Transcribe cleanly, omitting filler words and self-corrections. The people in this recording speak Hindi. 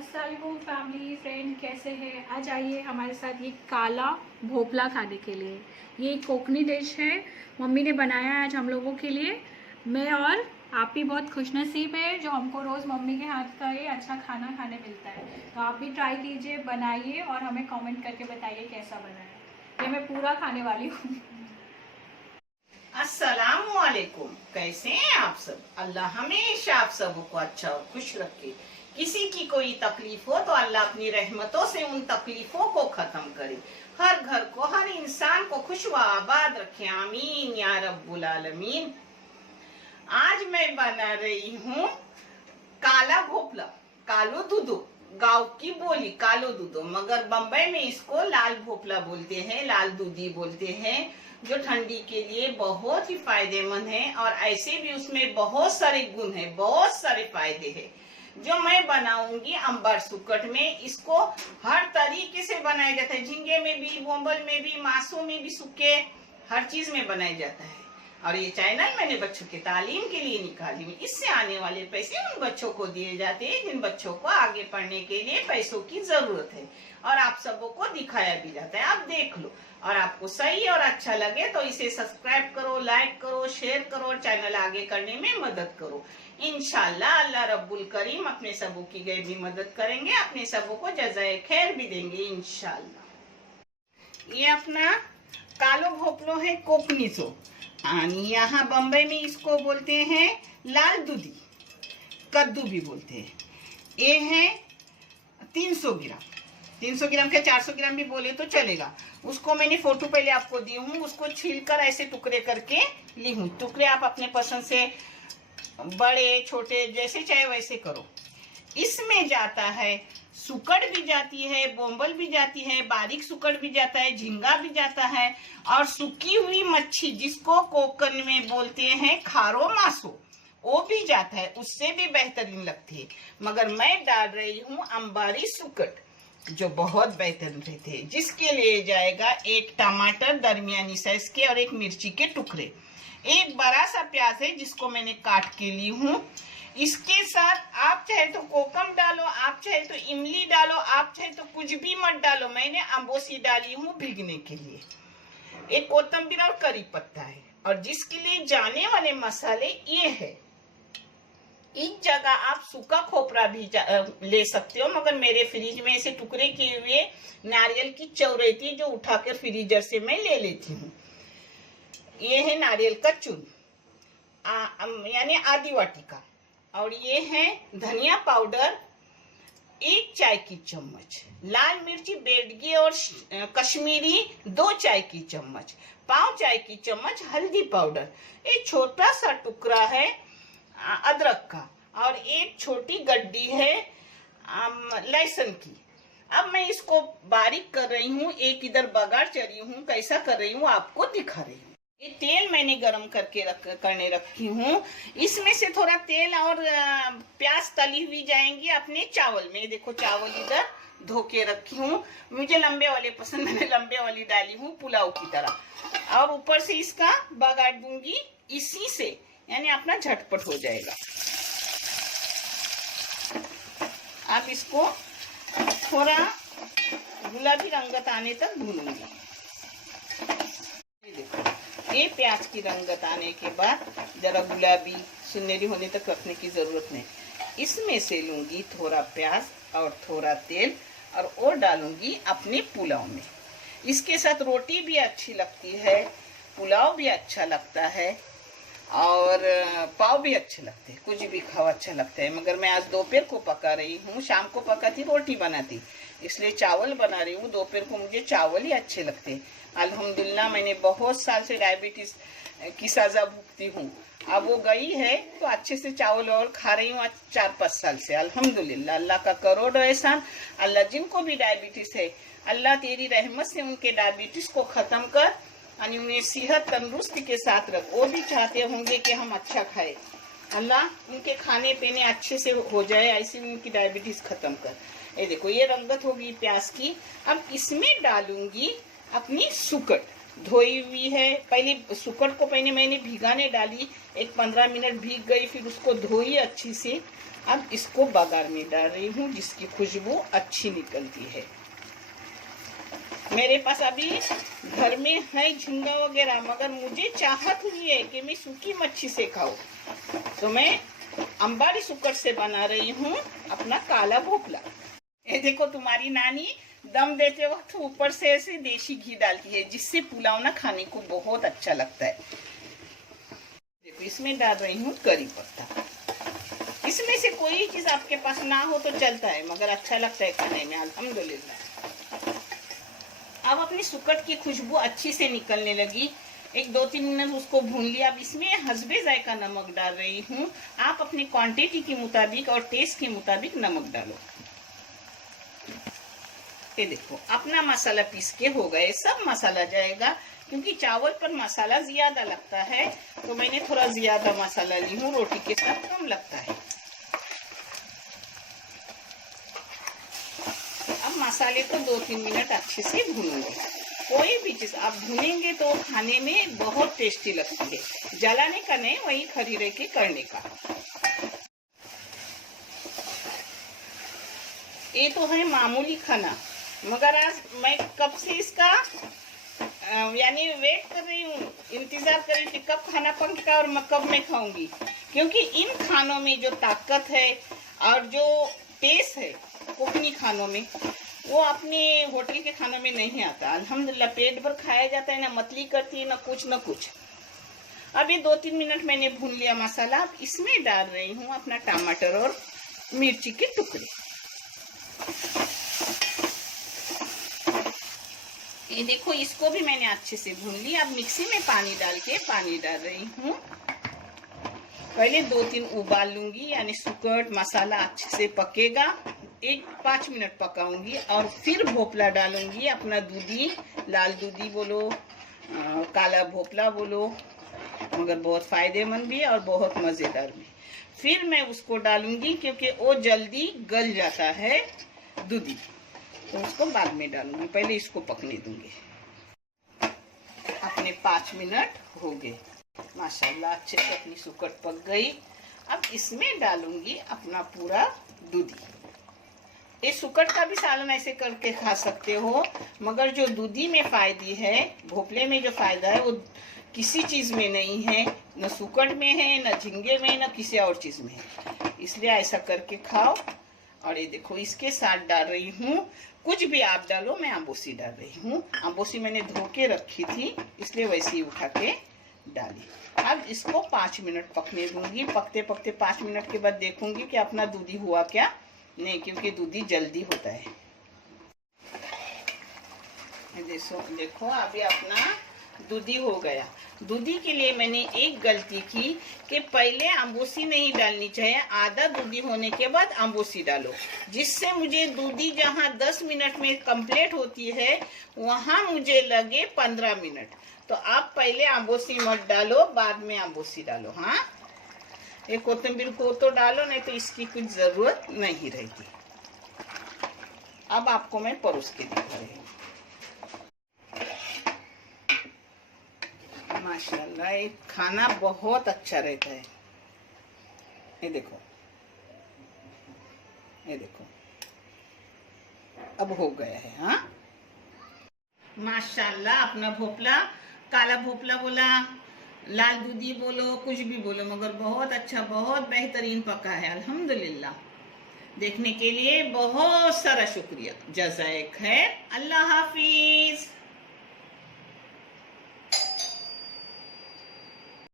अस्सलामुअलैकुम फैमिली फ्रेंड, कैसे हैं? आज आइए हमारे साथ ये काला भोपला खाने के लिए। ये कोकनी डिश है, मम्मी ने बनाया है आज हम लोगों के लिए। मैं और आप भी बहुत खुशनसीब है जो हमको रोज़ मम्मी के हाथ का ये अच्छा खाना खाने मिलता है। तो आप भी ट्राई कीजिए, बनाइए और हमें कमेंट करके बताइए कैसा बना है। ये मैं पूरा खाने वाली हूँ। अस्सलामुअलैकुम, कैसे हैं आप सब? अल्लाह हमेशा आप सबको अच्छा और खुश रखे। किसी की कोई तकलीफ हो तो अल्लाह अपनी रहमतों से उन तकलीफों को खत्म करे। हर घर को, हर इंसान को खुश व आबाद रखे, आमीन या रब्बुल आलमीन। आज मैं बना रही हूँ काला भोपला, कालो दूधो। गांव की बोली कालो दूधो, मगर बम्बई में इसको लाल भोपला बोलते हैं, लाल दूधी बोलते हैं, जो ठंडी के लिए बहुत ही फायदेमंद है। और ऐसे भी उसमें बहुत सारे गुण है, बहुत सारे फायदे हैं। जो मैं बनाऊंगी अंबर सुकट में, इसको हर तरीके से बनाया जाता है। झींगे में भी, बोंबल में भी, मासों में भी, सूखे हर चीज में बनाया जाता है। और ये चैनल मैंने बच्चों के तालीम के लिए निकाली हूँ। इससे आने वाले पैसे उन बच्चों को दिए जाते हैं जिन बच्चों को आगे पढ़ने के लिए पैसों की जरूरत है, और आप सबों को दिखाया भी जाता है। आप देख लो, और आपको सही और अच्छा लगे तो इसे सब्सक्राइब करो, लाइक करो, शेयर करो और चैनल आगे करने में मदद करो। इंशाल्लाह अल्लाह रब्बुल करीम अपने सबों की गैबी मदद करेंगे, अपने सबों को जज़ाए खैर भी देंगे इंशाल्लाह। ये अपना कालो भोपलो है, कोकनी सो। यहाँ बम्बई में इसको बोलते हैं लाल दूधी, कद्दू भी बोलते हैं। ये है 300 ग्राम, 300 ग्राम के 400 ग्राम भी बोले तो चलेगा। उसको मैंने फोटो पहले आपको दी हूँ। उसको छीलकर ऐसे टुकड़े करके ली हूँ। टुकड़े आप अपने पसंद से बड़े छोटे जैसे चाहे वैसे करो। इसमें जाता है सुकड़ भी जाती है, बोंबल भी जाती है, बारीक सुकड़ भी जाता है, झींगा भी जाता है, और सूखी हुई मच्छी जिसको कोकन में बोलते हैं खारो मासो, वो भी जाता है। उससे भी बेहतरीन लगती है। मगर मैं डाल रही हूँ अंबारी सुकड़, जो बहुत बेहतरीन रहते हैं, जिसके लिए जाएगा एक टमाटर दरमियानी साइज के और एक मिर्ची के टुकड़े, एक बड़ा सा प्याज है जिसको मैंने काट के ली हूँ। इसके साथ आप चाहे तो कोकम डालो, आप चाहे तो इमली डालो, आप चाहे तो कुछ भी मत डालो। मैंने अम्बोसी डाली हूँ भिगने के लिए। एक कोतंबीर और करी पत्ता है, और जिसके लिए जाने वाले मसाले ये है। इस जगह आप सूखा खोपरा भी ले सकते हो, मगर मेरे फ्रिज में ऐसे टुकड़े किए हुए नारियल की चौ रहती है, जो उठाकर फ्रीजर से मैं ले लेती हूँ। ये है नारियल का चूर्ण, यानी आधी वाटी का। और ये है धनिया पाउडर 1 चाय की चम्मच, लाल मिर्ची बेडगी और कश्मीरी 2 चाय की चम्मच, 5 चाय की चम्मच हल्दी पाउडर, एक छोटा सा टुकड़ा है अदरक का, और एक छोटी गड्डी है लहसुन की। अब मैं इसको बारीक कर रही हूँ। एक इधर बघार चढ़ी हूँ, कैसा कर रही हूँ आपको दिखा रही हूँ। ये तेल मैंने गरम करके करने रखी हूँ। इसमें से थोड़ा तेल और प्याज तली हुई जाएंगी अपने चावल में। देखो चावल इधर धो के रखी हूँ। मुझे लंबे वाले पसंद, मैंने लंबे वाली डाली हूँ पुलाव की तरह। और ऊपर से इसका बघार दूंगी इसी से, यानी अपना झटपट हो जाएगा। आप इसको थोड़ा गुलाबी रंगत आने तक भूनूंगी। ये देखो, ये प्याज की रंगत आने के बाद जरा गुलाबी सुनहरी होने तक रखने की जरूरत नहीं। इसमें से लूंगी थोड़ा प्याज और थोड़ा तेल, और वो डालूंगी अपने पुलाव में। इसके साथ रोटी भी अच्छी लगती है, पुलाव भी अच्छा लगता है, और पाव भी अच्छे लगते हैं। कुछ भी खाओ अच्छा लगता है। मगर मैं आज दोपहर को पका रही हूँ, शाम को पकाती रोटी बनाती, इसलिए चावल बना रही हूँ। दोपहर को मुझे चावल ही अच्छे लगते हैं। अल्हम्दुलिल्लाह मैंने बहुत साल से डायबिटीज की सजा भुगती हूँ। अब वो गई है तो अच्छे से चावल और खा रही हूँ आज 4-5 साल से, अल्हम्दुलिल्लाह। अल्लाह का करोड़ों एहसान। अल्लाह जिनको भी डायबिटीज है, अल्लाह तेरी रहमत से उनके डायबिटीज को खत्म कर, और उन्हें सेहत तंदुरुस्ती के साथ रख। वो भी चाहते होंगे कि हम अच्छा खाए। अल्लाह उनके खाने पीने अच्छे से हो जाए, ऐसे उनकी डायबिटीज खत्म कर। ये देखो, ये रंगत होगी प्याज की। अब इसमें डालूंगी अपनी सुकड़, धोई हुई है। पहले सुकड़ को मैंने भिगाने डाली, एक 15 मिनट भीग गई, फिर उसको धोई अच्छी से, अब इसको बघार में डाल रही हूँ जिसकी खुशबू अच्छी निकलती है। मेरे पास अभी घर में है झींगा वगैरह, मगर मुझे चाहत हुई है कि मैं सूखी मच्छी से खाऊं, तो मैं अंबाड़ी सुकर से बना रही हूँ अपना काला भोपला। ये देखो, तुम्हारी नानी दम देते वक्त ऊपर से ऐसे देसी घी डालती है, जिससे पुलाव ना खाने को बहुत अच्छा लगता है। देखो, इसमें डाल रही हूँ करी पत्ता। इसमें से कोई चीज आपके पास ना हो तो चलता है, मगर अच्छा लगता है खाने में, अल्हम्दुलिल्लाह। अब अपनी सुकट की खुशबू अच्छी से निकलने लगी। 1-2-3 मिनट उसको भून लिया। अब इसमें हस्बे जायका नमक डाल रही हूँ। आप अपनी क्वांटिटी के मुताबिक और टेस्ट के मुताबिक नमक डालो। ये देखो, अपना मसाला पीस के हो गए, सब मसाला जाएगा, क्योंकि चावल पर मसाला ज्यादा लगता है, तो मैंने थोड़ा ज्यादा मसाला ली हूँ, रोटी के साथ कम लगता है। अब मसाले को 2-3 मिनट अच्छे से भूनूंगी। कोई भी चीज आप भूनेंगे तो खाने में बहुत टेस्टी लगती है। जलाने का नहीं, वही खड़ी रह के करने का। ये तो है मामूली खाना, मगर आज मैं कब से इसका यानी वेट कर रही हूँ, इंतजार कर रही थी कब खाना पकेगा और मैं कब मैं खाऊंगी, क्योंकि इन खानों में जो ताकत है और जो टेस्ट है कोकनी खानों में, वो अपने होटल के खानों में नहीं आता। अल्हम्दुलिल्लाह पेट भर खाया जाता है, ना मतली करती है, ना कुछ। अब ये 2-3 मिनट मैंने भून लिया मसाला। अब इसमें डाल रही हूँ अपना टमाटर और मिर्ची के टुकड़े। ये देखो, इसको भी मैंने अच्छे से भून लिया। अब मिक्सी में पानी डाल रही हूँ। पहले 2-3 उबाल लूंगी, यानी सुकट मसाला अच्छे से पकेगा। 1-5 मिनट पकाऊंगी और फिर भोपला डालूंगी, अपना दूधी, लाल दूधी बोलो, काला भोपला बोलो, मगर बहुत फायदेमंद भी है और बहुत मजेदार भी। फिर मैं उसको डालूंगी, क्योंकि वो जल्दी गल जाता है दूधी, तो उसको बाद में डालूंगी, पहले इसको पकने दूंगी। अपने 5 मिनट हो गए, माशाल्लाह अच्छे से अपनी सुकट पक गई। अब इसमें डालूंगी अपना पूरा दूधी। ये सुकट का भी सालन ऐसे करके खा सकते हो, मगर जो दूधी में फायदे है, भोपले में जो फायदा है, वो किसी चीज में नहीं है, न सुकट में है, न झींगे में, न किसी और चीज में है। इसलिए ऐसा करके खाओ। और ये देखो, इसके साथ डाल रही हूँ, कुछ भी आप डालो, मैं अम्बोसी डाल रही हूँ। अम्बोसी मैंने धो के रखी थी, इसलिए वैसे ही उठा के डाली। अब इसको 5 मिनट पकने दूंगी। पकते 5 मिनट के बाद देखूंगी कि अपना दूधी हुआ क्या नहीं, क्योंकि दूधी जल्दी होता है। देखो, अभी अपना दूधी हो गया। दूधी के लिए मैंने एक गलती की कि पहले अम्बोसी नहीं डालनी चाहिए, आधा दूधी होने के बाद अम्बोसी डालो, जिससे मुझे दूधी जहाँ 10 मिनट में कंप्लीट होती है, वहाँ मुझे लगे 15 मिनट। तो आप पहले अम्बोसी मत डालो, बाद में अम्बोसी डालो। हाँ, ये कोथिंबीर को तो डालो, नहीं तो इसकी कुछ जरूरत नहीं रहेगी। अब आपको मैं परोस के दिखा रही हूँ। माशाल्लाह, ये खाना बहुत अच्छा रहता है। ये देखो, अब हो गया है। हाँ, माशाल्लाह, अपना भोपला, काला भोपला बोला, लाल दूधी बोलो, कुछ भी बोलो, मगर बहुत अच्छा, बहुत बेहतरीन पका है अल्हम्दुलिल्लाह। देखने के लिए बहुत सारा शुक्रिया। जज़ाए खैर। अल्लाह हाफिज।